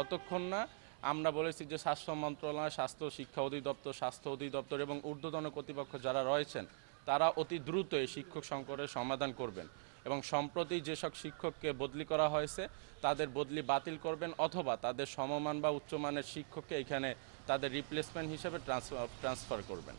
যতক্ষণ না আমরা বলেছি যে স্বাস্থ্য মন্ত্রণালয়, স্বাস্থ্য শিক্ষা অধিদপ্তর, স্বাস্থ্য অধিদপ্তর এবং ঊর্ধ্বতন কর্তৃপক্ষ যারা রয়েছেন তারা অতি দ্রুত এই শিক্ষক সংকটের সমাধান করবেন এবং সম্প্রতি যেসব শিক্ষককে বদলি করা হয়েছে তাদের বদলি বাতিল করবেন অথবা তাদের সমমান বা উচ্চমানের শিক্ষককে এখানে তাদের রিপ্লেসমেন্ট হিসেবে ট্রান্সফার করবেন।